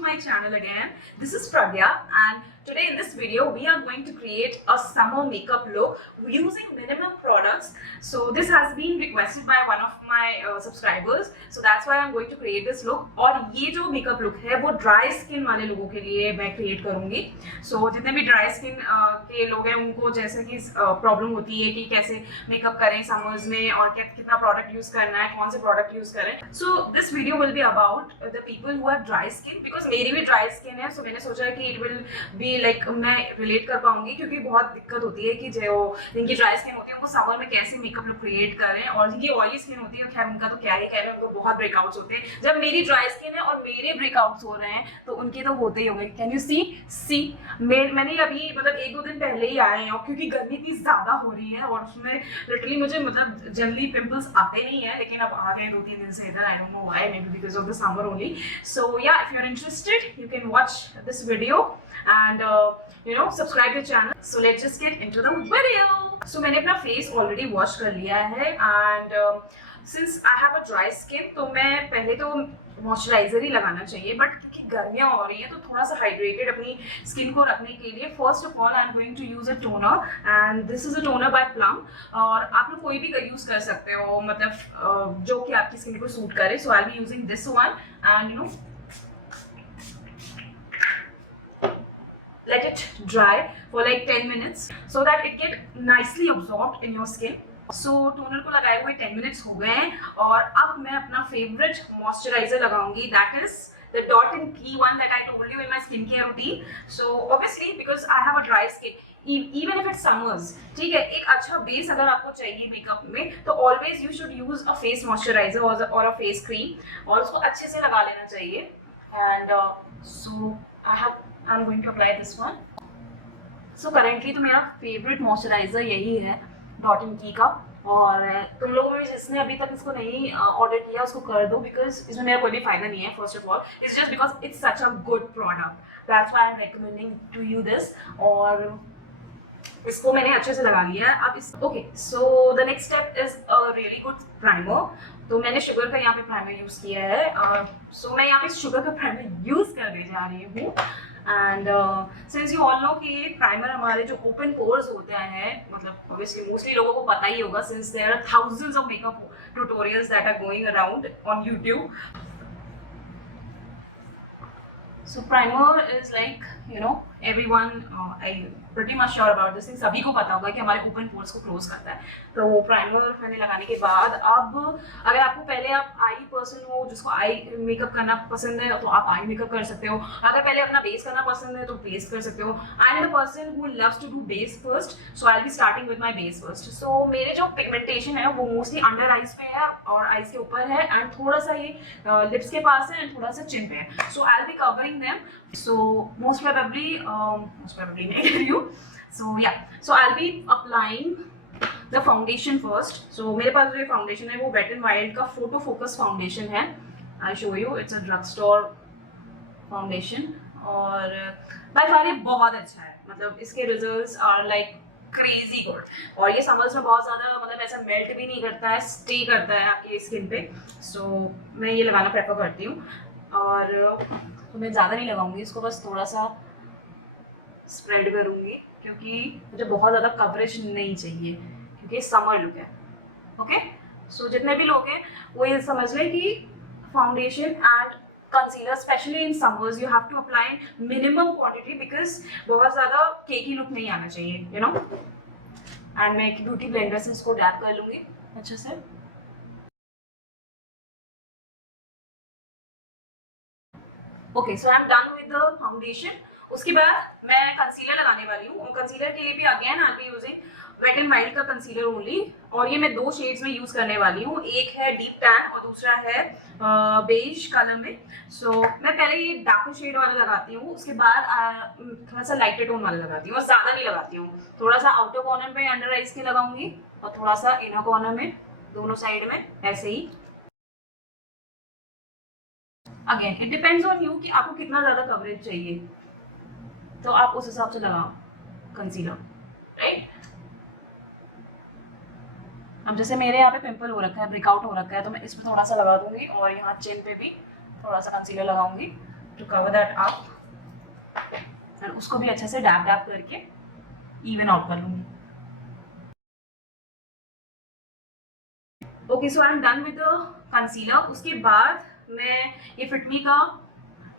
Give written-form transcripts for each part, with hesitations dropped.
to my channel again. This is Pragya, and today in this video we are going to create a summer makeup look using minimum products. So this has been requested by one of my subscribers, so that's why I'm going to create this look. और ये जो makeup look है वो dry skin वाले लोगों के लिए मैं create करूँगी. So जितने भी dry skin के लोग हैं उनको जैसे कि प्रॉब्लम होती है कि कैसे मेकअप करें समर्स में और कितना प्रोडक्ट यूज करना है, कौन से प्रोडक्ट यूज करें. So this video will be about the people who have dry skin, because मेरी भी ड्राई स्किन है. सो मैंने सोचा कि इट विल बी लाइक मैं रिलेट कर पाऊंगी, क्योंकि बहुत दिक्कत होती है कि जो जिनकी ड्राई स्किन होती है उनको समर में कैसे मेकअप लुक क्रिएट करें, और जिनकी ऑयली स्किन होती है खैर उनका तो क्या ही कह रहे हैं, उनको बहुत ब्रेकआउट्स होते हैं. जब मेरी ड्राई स्किन है और मेरे ब्रेकआउट्स हो रहे हैं तो उनके तो होते ही होंगे. कैन यू सी मैंने अभी मतलब 1-2 दिन पहले ही आए हैं, क्योंकि गर्मी इतनी ज्यादा हो रही है और उसमें लिटरली मुझे मतलब जनरली पिंपल्स आते नहीं है, लेकिन अब आ गए 2-3 दिन से इधर. I don't know why, maybe because of the summer only. So yeah, if you are interested you can watch this video and subscribe to the channel. So let's just get into the video. So मैंने अपना face already wash कर लिया है, and since I have a dry skin तो मैं पहले तो moisturiser ही लगाना चाहिए, बट क्योंकि गर्मियाँ हो रही हैं तो थोड़ा सा हाइड्रेटेड अपनी स्किन को रखने के लिए first of all I am going to use a toner, and this is a toner by plum. और आप लोग कोई भी यूज कर सकते हो, मतलब जो कि आपकी स्किन को सूट करे. So I be using this one, and let it dry for like 10 minutes so that it get nicely absorbed in your skin. So toner को लगाए हुए 10 minutes हो गए हैं, और अब मैं अपना फेवरेट मॉइस्चराइजर लगाऊंगी. That is the Dot & Key one that I told you in my skincare routine. So obviously because I have a dry skin, even if it's summers, ठीक है, एक अच्छा बेस अगर आपको चाहिए मेकअप में तो always you should use a face moisturiser और अ फेस क्रीम, और उसको अच्छे से लगा लेना चाहिए. And so I'm going to apply this one. So currently तो मेरा favorite moisturizer यही है Dot & Key का, और तुम लोगों में जिसने अभी तक इसको नहीं ऑर्डर किया उसको कर दो, बिकॉज इसमें मेरा कोई भी फायदा नहीं है. First of all it's just because it's such a good product, that's why I am recommending to you this. और इसको मैंने अच्छे से लगा लिया है. अब इस okay, so the next step is a really good primer. तो मैंने शुगर का यहाँ पे प्राइमर यूज किया है. सो मैं यहाँ पे शुगर का प्राइमर यूज करने जा रही हूँ. And since you all know कि ये प्राइमर हमारे जो ओपन पोर्स होते हैं, मतलब ऑब्वियसली मोस्टली लोगों को पता ही होगा, since there are thousands of makeup tutorials that are going around on YouTube. So primer is like, everyone, I pretty much sure about this thing. सभी को पता होगा कि हमारे ओपन पोर्स को क्लोज करता है. तो प्राइमर मैंने लगाने के बाद अब अगर आपको पहले आप आई पर्सन हो जिसको आई मेकअप करना पसंद है तो आप आई मेकअप कर सकते हो. अगर पहले अपना बेस करना पसंद है तो बेस कर सकते हो. I am the person who loves to do base first, so I will be starting with my base first. So मेरे जो पिगमेंटेशन है वो मोस्टली अंडर आईज पे है और आईज के ऊपर है, एंड थोड़ा सा ये लिप्स के पास है, एंड थोड़ा सा चिन पे है. So I will be covering them. So most probably मैं कह रही हूँ. So yeah, so I'll be applying the foundation first. So मेरे पास जो ये foundation है वो Wet n Wild का Photo Focus foundation है. I show you, it's a drugstore foundation, और by far ये बहुत अच्छा है. मतलब इसके results are like crazy good, और ये समर्स में बहुत ज़्यादा मतलब ऐसा मेल्ट भी नहीं करता है, स्टे करता है आपकी स्किन पे. So मैं ये लगाना प्रेफर करती हूँ. और तो मैं ज़्यादा नहीं लगाऊंगी इसको, बस थोड़ा सा स्प्रेड करूंगी, क्योंकि मुझे बहुत ज़्यादा कवरेज नहीं चाहिए, क्योंकि समर लुक है. ओके, सो जितने भी लोग हैं वो ये समझ लें कि foundation and concealer specially in summers you have to apply minimum quantity, because बहुत ज़्यादा केकी लुक नहीं आना चाहिए, एंड मैं एक ब्यूटी ब्लेंडर से इसको डैप कर लूँगी अच्छे से. Okay, so I am done with the foundation. उसके बाद मैं कंसीलर लगाने वाली हूँ, और कंसीलर के लिए भी again I be using wet and wild का कंसीलर ओनली, और ये मैं 2 शेड्स में यूज करने वाली हूँ. एक है डीप टैन और दूसरा है बेज कलर में. सो मैं पहले ये डार्क शेड वाला लगाती हूँ, उसके बाद थोड़ा सा लाइटर टोन वाला लगाती हूँ, और ज्यादा नहीं लगाती हूँ. थोड़ा सा आउटर कॉर्नर पे अंडर आईज के लगाऊंगी, और थोड़ा सा इनर कॉर्नर में, दोनों साइड में ऐसे ही. Again it depends on you कि आपको कितना ज्यादा कवरेज चाहिए, तो आप उस हिसाब से लगाओ कंसीलर, राइट. अब जैसे मेरे यहाँ पे पिंपल हो रखा है, ब्रेकआउट हो रखा है, तो मैं इसमें थोड़ा सा लगा दूंगी, और यहाँ चिन पे भी थोड़ा सा कंसीलर लगाऊंगी, to cover that up and उसको भी अच्छे से डैप डैप करके इवन आउट कर लूंगी। Okay, so I am done with the concealer. उसके बाद मैं ये फिट मी का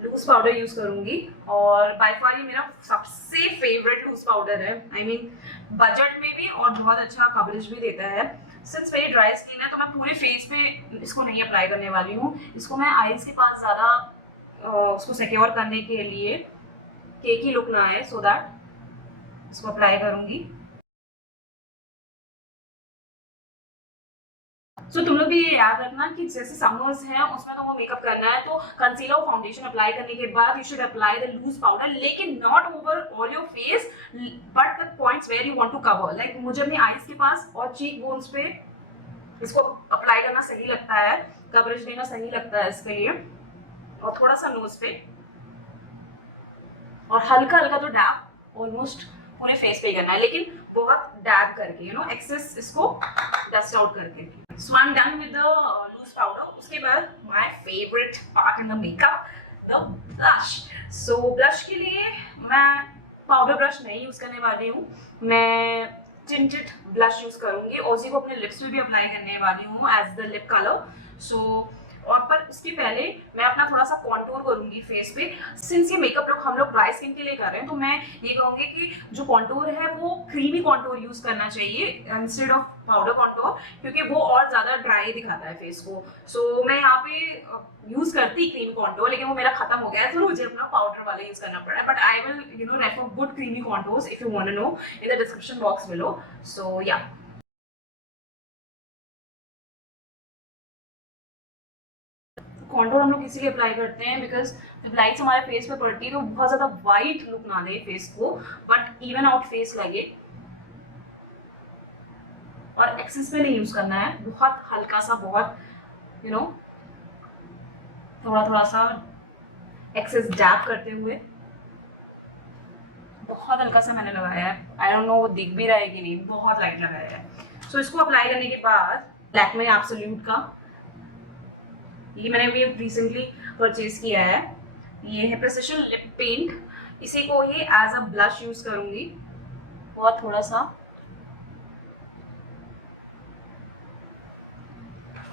लूज पाउडर यूज करूंगी और बाय फार ये मेरा सबसे फेवरेट लूज पाउडर है। आई मीन बजट में भी और बहुत अच्छा कवरेज भी देता है। सिंस मेरी ड्राई स्किन है तो मैं पूरे फेस पे इसको नहीं अप्लाई करने वाली हूँ। इसको मैं आईज के पास ज़्यादा उसको सिक्योर करने के लिए केकी लुक ना आए, सो दैट इसको अप्लाई करूंगी। सो तुम लोग भी ये याद रखना कि जैसे समर्स हैं उसमें तो वो मेकअप करना है तो कंसीलर और फाउंडेशन अप्लाई करने के बाद you should apply the loose powder, लेकिन not over all your face but the points where you want to cover. Like मुझे अपनी आईज के पास और चीक बोन्स पे इसको अप्लाई करना सही लगता है, कवरेज देना सही लगता है इसके लिए, और थोड़ा सा नोज पे और हल्का हल्का तो डैप ऑलमोस्ट पूरे फेस पे ही करना है, लेकिन बहुत डैब करके, यू नो, एक्सेस इसको डस्ट आउट करके। So I am done with the loose powder. उसके बाद my favourite part in the makeup, the blush. So blush के लिए मैं पाउडर ब्रश नहीं यूज करने वाली हूँ, मैं टिंटेड ब्लश यूज करूंगी और उसी को अपने लिप्स में भी अप्लाई करने वाली हूँ एज द लिप कलर। सो और पर उसके पहले मैं अपना थोड़ा सा कॉन्टूर करूंगी फेस पे। सिंस ये मेकअप लुक हम लोग ड्राई स्किन के लिए कर रहे हैं तो मैं ये कहूंगी कि जो कॉन्टूर है वो क्रीमी कॉन्टूर यूज करना चाहिए इंस्टेड ऑफ पाउडर कॉन्टूर, क्योंकि वो और ज्यादा ड्राई दिखाता है फेस को। सो मैं यहाँ पे यूज करती क्रीमी कॉन्टूर, लेकिन वो मेरा खत्म हो गया है तो मुझे अपना पाउडर वाला यूज करना पड़ा है। But I will you know refer good creamy contours if you want to know in the description box below. So yeah contour हम लोग इसीलिए अप्लाई करते हैं बिकॉज जब लाइट्स हमारे फेस पे पड़ती है तो बहुत ज़्यादा वाइट लुक ना दे फेस को, बट इवन आउट फेस लगे। और एक्सेस पे नहीं यूज करना है, बहुत हल्का सा, बहुत यू नो थोड़ा थोड़ा सा एक्सेस डैप करते हुए बहुत हल्का सा मैंने लगाया है। आई डोंट नो वो दिख भी रहा है कि नहीं, बहुत लाइट लगाया है। सो इसको अप्लाई करने के बाद लैक्मे एब्सोल्यूट का, ये मैंने भी रिसेंटली परचेज किया है, ये है प्रिसिशन लिप पेंट। इसी को ही एज अ ब्लश यूज करूंगी, बहुत थोड़ा सा,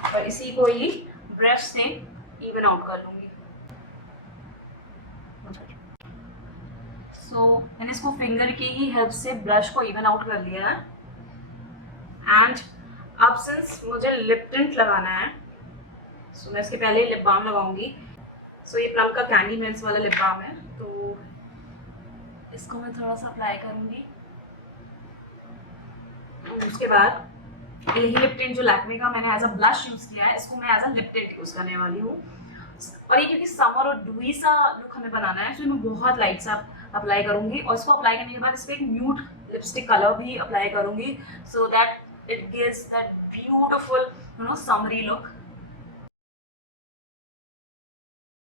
और इसी को ही ब्रश से इवन आउट कर लूंगी। सो मैंने इसको फिंगर की ही हेल्प से ब्रश को इवन आउट कर लिया है। एंड अब सिंस मुझे लिप टिंट लगाना है सो मैं इसके पहले लिप बाम लगाऊंगी। सो ये प्लम का कैंडी मेल्स वाला लिप बाम है, तो इसको मैं थोड़ा सा अप्लाई करूंगी। उसके बाद यही लिप टिंट जो लैक्मे का मैंने एज अ ब्लश यूज किया है, इसको मैं as a lip tint use करने वाली हूँ। और ये क्योंकि समर और डूई सा लुक हमें बनाना है, तो मैं बहुत लाइट सा अप्लाई करूंगी। और इसको अप्लाई करने के बाद इस पर एक न्यूड लिपस्टिक कलर भी अप्लाई करूंगी, so that it gives that beautiful you know summery look.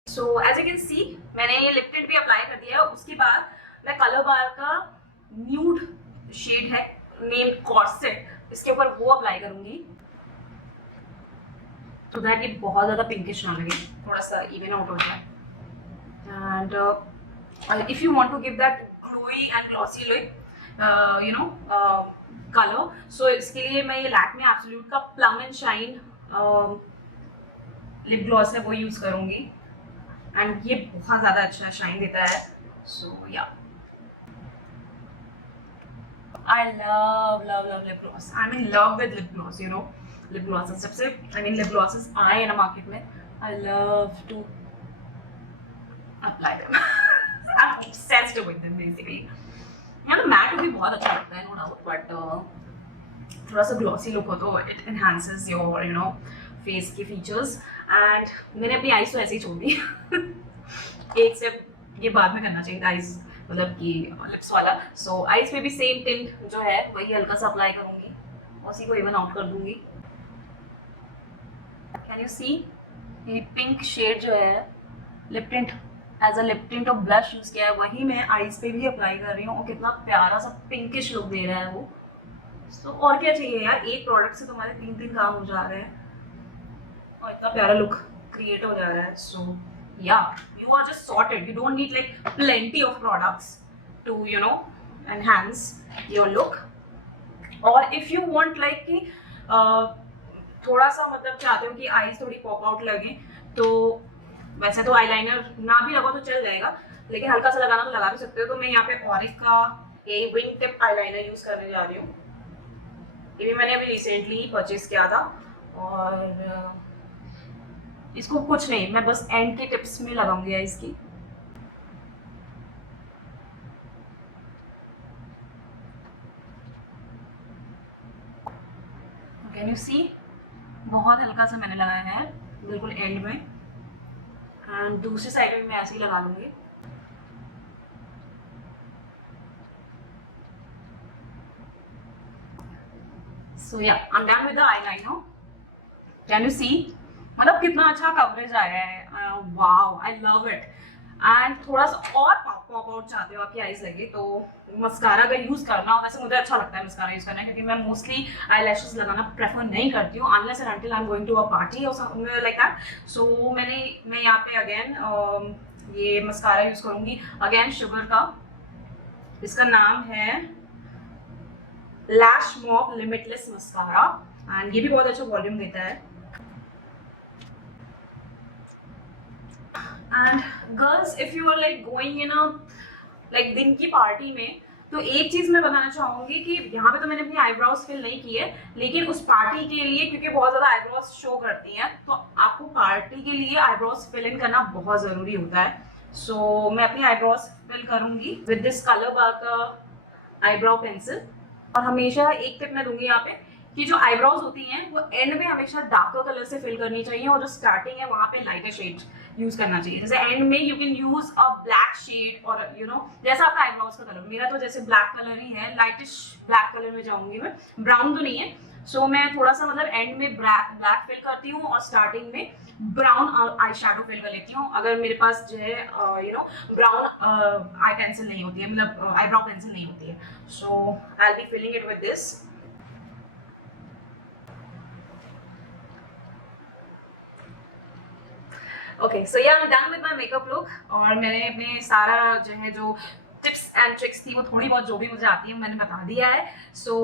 So as you can see मैंने ये लिप टिंट भी अप्लाई कर दिया है। उसके बाद मैं कलर बार का न्यूड शेड है नेम कॉर्सेट, इसके ऊपर वो अप्लाई करूंगी तो दैट ये बहुत ज़्यादा पिंकिश ना लगे, थोड़ा सा इवन आउट हो जाए। And if you want to give that glowy and glossy look you know colour, so इसके लिए मैं ये लैक्मे एब्सोल्यूट का plum and shine lip gloss है वो यूज करूंगी। एंड ये बहुत ज़्यादा अच्छा शाइन देता है। सो या I love lip gloss. I'm in love with lip gloss, you know. Lip glosses, जब से lip glosses आए हैं ना मार्केट में, I love to apply them. I'm obsessed with them basically. यार तो मैट भी बहुत अच्छा लगता है, no doubt, but थोड़ा सा glossy look हो तो it enhances your, you know, face के features. And मैंने अपनी eyes तो ऐसे ही छोड़ दी। एक से ये बाद में करना चाहिए था eyes मतलब कि लिप्स वाला। सो आईज पे भी सेम टिंट जो है वही हल्का सा अप्लाई करूंगी, उसी को इवन आउट कर दूंगी। कैन यू सी ये पिंक शेड जो है lip tint as a lip tint और ब्लश यूज किया है, वही मैं आईज पे भी अप्लाई कर रही हूँ और कितना प्यारा सा पिंकिश लुक दे रहा है वो। सो और क्या चाहिए यार, एक प्रोडक्ट से तुम्हारे 3 काम हो जा रहे हैं और इतना प्यारा लुक क्रिएट हो जा रहा है। सो yeah, you are just sorted. You don't need like plenty of products to, you know, enhance your look. और if you want like कि थोड़ा सा मतलब चाहते हो कि आईज थोड़ी पॉप आउट लगे, तो वैसे तो आईलाइनर ना भी लगा तो चल जाएगा, लेकिन हल्का सा लगाना तो लगा भी सकते हो। तो मैं यहाँ पे ऑरिक का ये विंग टिप आईलाइनर यूज करने जा रही हूँ। ये भी मैंने अभी रिसेंटली परचेज किया था, और इसको कुछ नहीं, मैं बस एंड की टिप्स में लगाऊंगी इसकी। कैन यू सी, बहुत हल्का सा मैंने लगाया है बिल्कुल एंड में, एंड दूसरी साइड में मैं ऐसे ही लगा लूंगी। So yeah I am done with the eyeliner. Can you see, मतलब कितना अच्छा कवरेज आया है। Wow, I love it. And थोड़ा सा और पॉप आउट चाहते हो आपकी आईज लगे, तो मस्कारा अगर यूज करना हो, वैसे मुझे अच्छा लगता है मस्कारा यूज करना, क्योंकि मैं मोस्टली आई लैशेस लगाना प्रेफर नहीं करती हूँ unless and until I am going to a party और समथिंग लाइक दैट। सो मैं यहाँ पे अगेन ये मस्कारा यूज करूंगी, अगेन शुगर का। इसका नाम है lash mob limitless mascara, and ये भी बहुत अच्छा वॉल्यूम देता है। And girls, if you are like going in a like दिन की पार्टी में, तो एक चीज मैं बताना चाहूंगी कि यहाँ पे तो मैंने अपनी आईब्रोज फिल नहीं की है, लेकिन उस पार्टी के लिए, क्योंकि बहुत ज्यादा आईब्रोज शो करती हैं, तो आपको पार्टी के लिए आईब्रोज फिल इन करना बहुत जरूरी होता है। सो मैं अपनी आईब्रोज फिल करूंगी विद दिस कलर बार का आईब्रो पेंसिल। और हमेशा एक टिप मैं दूंगी यहाँ पे कि जो आईब्रोज होती हैं वो एंड में हमेशा डार्कर कलर से फिल करनी चाहिए, और जो स्टार्टिंग है वहाँ पे लाइटर शेड यूज करना चाहिए। जैसे एंड में you can use a black shade, और यू नो जैसा आपका आईब्रोज का कलर, मेरा तो जैसे ब्लैक कलर ही है, लाइटिश ब्लैक कलर में जाऊंगी मैं, ब्राउन तो नहीं है। सो मैं थोड़ा सा मतलब एंड में ब्लैक फिल करती हूँ, और स्टार्टिंग में ब्राउन आई शेडो फिल कर लेती हूँ, अगर मेरे पास जो है you know brown eye pencil नहीं होती है, मतलब आईब्रो पेंसिल नहीं होती है। So I will be filling it with this. Okay, so yeah I am done with my makeup look, और मैंने अपने सारा जो है जो टिप्स एंड ट्रिक्स थी वो थोड़ी बहुत जो भी मुझे आती है मैंने बता दिया है। सो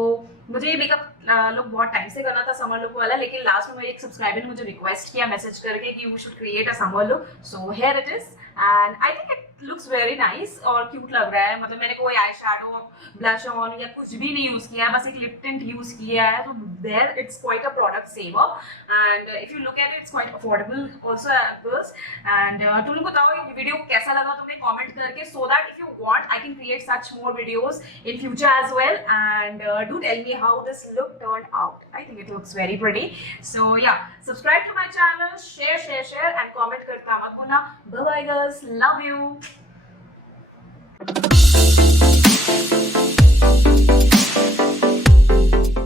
मुझे ये मेकअप लुक बहुत टाइम से करना था, समर लुक वाला, लेकिन लास्ट में मेरे एक सब्सक्राइबर ने मुझे रिक्वेस्ट किया मैसेज करके कि you should create a summer look. So here it is, and I think it looks very nice और क्यूट लग रहा है। मतलब मैंने कोई आई शेडो, ब्लश ऑन या कुछ भी नहीं यूज किया है, बस एक लिप टिंट यूज किया है। तो there it's quite a product saver, and if you look at it it's quite affordable also girls. And तुम लोग बताओ ये वीडियो कैसा लगा तुम्हें कमेंट करके, so that if you want I can create such more videos in future as well. And do tell me how this look turned out. I think it looks very pretty. So yeah, subscribe to my channel, share and comment करना मत भूलना। Bye bye girls, love you.